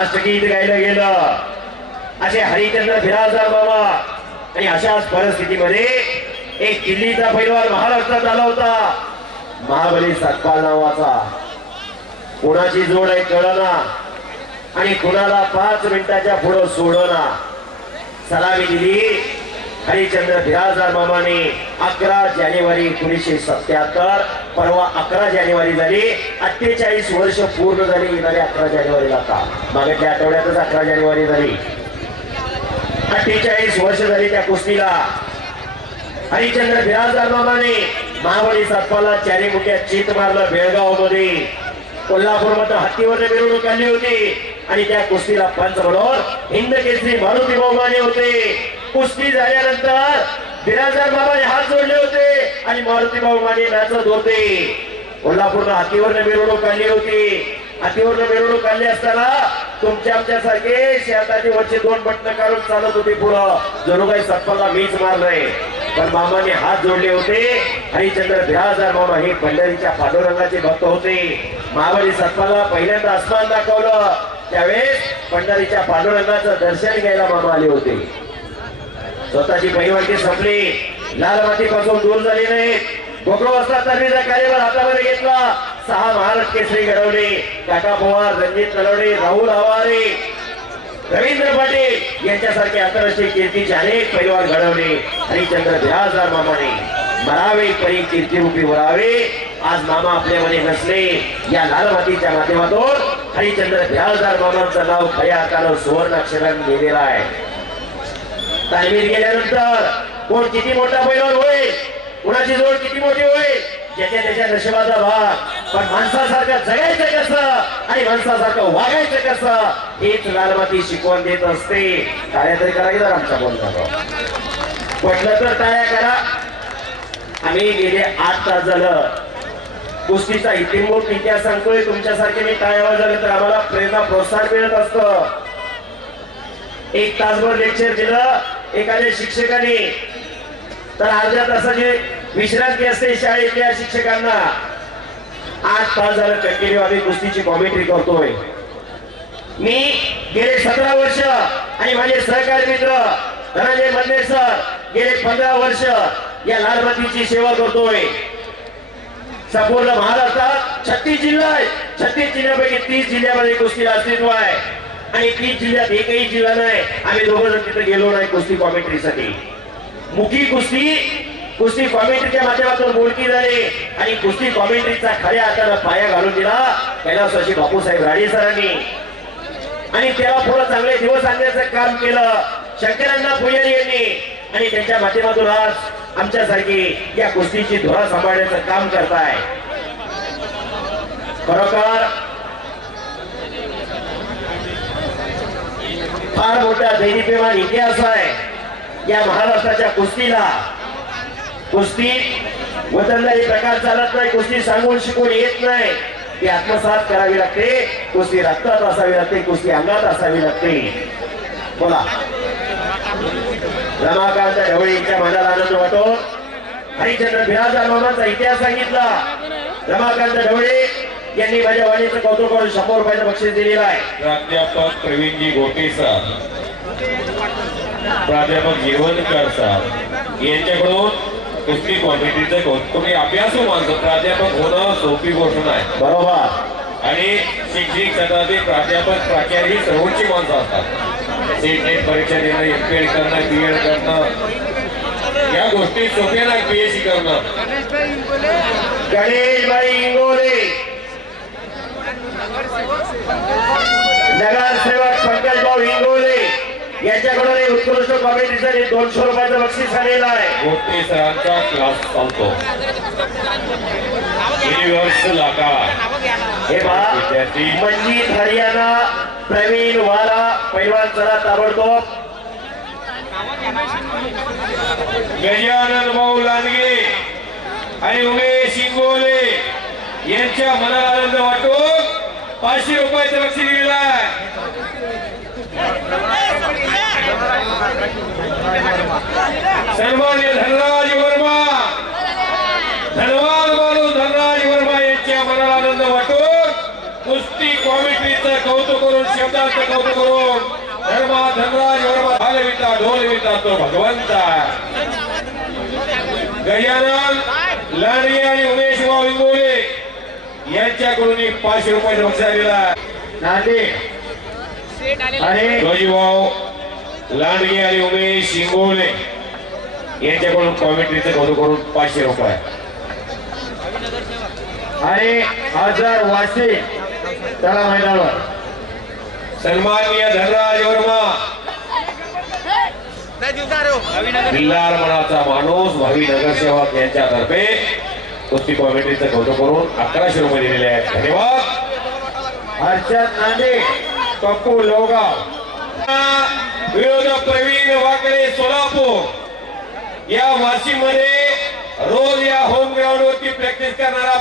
गीत गायलं गेलं असे हरिचंद्र बिराजदार बाबा आणि अशाच परिस्थितीमध्ये एक दिल्लीचा पैलवान महाराष्ट्रात आला होता महाबली सतपाल नावाचा. कुणाची जोड आहे कळना आणि कुणाला 5 मिनिटाच्या पुढे सोडना. सलामी दिली हरिचंद्र बिराजदार बाबांनी 11 जानेवारी 1977. परवा 11 जानेवारी झाली. 48 वर्ष पूर्ण झाली येणाऱ्या 11 जानेवारीला. आता मागच्या आठवड्यातच 11 जानेवारी झाली. 48 वर्ष झाली त्या कुस्तीला. हरिचंद्र बिराजदार बाबांनी महाबली सतपालला 4 मुठ्या चीत मारलं बेळगाव मध्ये. कोल्हापूर मध्ये हत्तीवर मिरवणूक आली होती आणि त्या कुस्तीला पंच म्हणून हिंद केसरी मारुती बहुमाने होते. कुस्ती झाल्यानंतर बिराजदार बाबांनी हात जोडले होते आणि मारुती बहुमाने नाचत होते. कोल्हापूरला हत्तीवर मिरवणूक आली होती. हत्तीवर मिरवणूक आली असताना तुमच्या आमच्यासारखे शेताची वरचे 2 बटन काढून चालत होते पुढं. जणू काही सतपालला मीच मारलंय. पण मामाने हात जोडले होते. हरिचंद्र बिराजदार बाबा हे पंढरीच्या पांडुरंगाचे भक्त होते. महाबली सतपालला पहिल्यांदा आसमान दाखवलं त्यावेळेस पंढरीच्या पांडुरंगाचं दर्शन घ्यायला मामा आले होते. स्वतःची पैलवानगी संपली. लाल मातीपासून दूर झाली नाही. गोकुळ वस्ता तर्फेचा कार्यभार हातामध्ये घेतला. 6 महाराष्ट्र केसरी घडवले. काका पवार, रणजित नलवडे, राहुल हवारे, रवींद्र पाटील यांच्यासारखे आंतरराष्ट्रीय कीर्तीचे अनेक पैलवान घडवले. हरिचंद्र बिराजदार मामाने मरावे परी कीर्तिरूपी वरावे. आज मामा आपल्यामध्ये नसले. या लाल मातीच्या माध्यमातून हरिचंद्र बिराजदार मामांचं नाव खऱ्या अर्थानं सुवर्ण अक्षराने लिहिलेलं आहे. तालमीत गेल्यानंतर कोण किती मोठा पैलवान होईल, कुणाची जोड किती मोठी होईल, ज्याच्या त्याच्या नशिबाचा भाग. पण माणसासारखं जगायचं कसं आणि माणसासारखं वागायचं कसं हेच लाल माती शिकवण देत असते. टाळ्या तरी करा की जर आमच्या बोलणार म्हटलं तर टाळ्या करा. आम्ही गेले 8 तास झालं कुस्तीचा इतिहास सांगतोय. तुमच्यासारखे मी टाळ्या वाजवले तर आम्हाला प्रेरणा प्रोत्साहन मिळत असतं. 1 तासभर लेक्चर दिलं एखाद्या शिक्षकाने तर अर्ध्या तासाची विश्रांती असते शाळेतल्या शिक्षकांना. 8 तास झालं कंटिन्यू आम्ही कुस्तीची कॉमेंट्री करतोय. मी गेले 17 वर्ष आणि माझे सहकारी मित्र धनंजय मंडे सर गेले 15 वर्ष या लाल मातीची सेवा करतोय. संपूर्ण महाराष्ट्रात 36 जिल्हा आहेत. 36 जिल्ह्यापैकी 30 जिल्ह्यामध्ये कुस्तीला अस्तित्व आहे आणि 30 जिल्ह्यात एकही जिल्हा नाही आम्ही दोघं जण तिथे गेलो नाही कुस्ती कॉमेंट्रीसाठी. मुखी कुस्ती कॉमेंट्रीच्या माध्यमातून बोलकी झाली आणि कुस्ती कॉमेंट्रीचा खऱ्या हाताला पाया घालून दिला कैलासवासी बापूसाहेब राणे सरांनी. आणि तेव्हा पुढे चांगले दिवस आणण्याचं काम केलं शंकरांना पुजारी यांनी. आणि त्यांच्या माध्यमातून आज आमच्यासारखी या कुस्तीची धोरा सांभाळण्याचं काम करताय. खरोखर फार मोठा दैनिप्रेमान इतिहास आहे या महाराष्ट्राच्या कुस्तीला. कुस्तीत वतनदारी प्रकार चालत नाही. कुस्ती सांगून शिकून येत नाही. ती आत्मसात करावी लागते. कुस्ती रक्तात असावी लागते. कुस्ती अंगात असावी लागते. बोला रमाकांत ढवळेंच्या मनाला आनंद वाटो. हरिचंद्र बिराजदार मामांचा इतिहास सांगितला. रमाकांत ढवळे यांनी माझ्या वाणीचं कौतुक करून 100 रुपयाचं बक्षीस दिलेलं आहे. प्राध्यापक प्रवीणजी गोटे सर, प्राध्यापक जीवनकर सर यांच्याकडून कुस्ती कॉम्पिटिटिव्ह कौतुक. तुम्ही अभ्यासू माणसं, प्राध्यापक होणं सोपी गोष्ट नाही. बरोबर. आणि शिक्षक सदाचे प्राध्यापक प्राचार्य ही सर्वोच्च माणसं असतात. सेट नेट परीक्षा देणं, एमपीएड करणं, बीएड करणं या गोष्टी सोप्या नाही. पीएचडी करणं. गणेशबाई इंगोले, नगरसेवक पंकजभाऊ इंगोले यांच्याकडून उत्कृष्ट कॉमेंट्रीसाठी 200 रुपयाचं बक्षीस आलेलं आहे. गोटे सरांचा क्लास चालतो. युनिव्हर्सल आकार हे पहा मंजित हरियाणा प्रवीण वाला पैलवान चला ताबडतोब. गजानन भाऊ लांडगे आणि उमेश इंगोले यांच्या मनाला आनंद वाटून 500 रुपयाचं बक्षीस दिलेलं आहे. सन्मान्य धनराज वर्मा, धनवान माणूस धनराज वर्मा यांच्या मनाला आनंद वाटून कुस्ती कॉमेंट्रीचं कौतुक करून शब्दाचं कौतुक करून धनराज वर्मा भालविता ढोलविता तो भगवंता गजानन लांडगे आणि उमेश भाऊ इंगोले यांच्याकडून 500 रुपये बक्षीस दिला. नांदे आणि भाऊ लांडगे आणि उमेश इंगोले यांच्याकडून कॉमेंट्रीचं कौतुक करून 500 रुपये. आणि 1000 वाशी चला मैदानावर. सन्माननीय धनराज वर्मा बिल्लार मनाचा माणूस भावी नगरसेवक यांच्यातर्फे कुस्ती कॉमेंट्रीचं कौतुक करून 1100 रुपये दिलेले आहेत. धन्यवाद. हर्षद नांदे पप्पू लोगाव विरोधक प्रवीण वाकडे सोलापूर या वाशिम मध्ये रोज या होम ग्राउंड वरती प्रॅक्टिस करणारा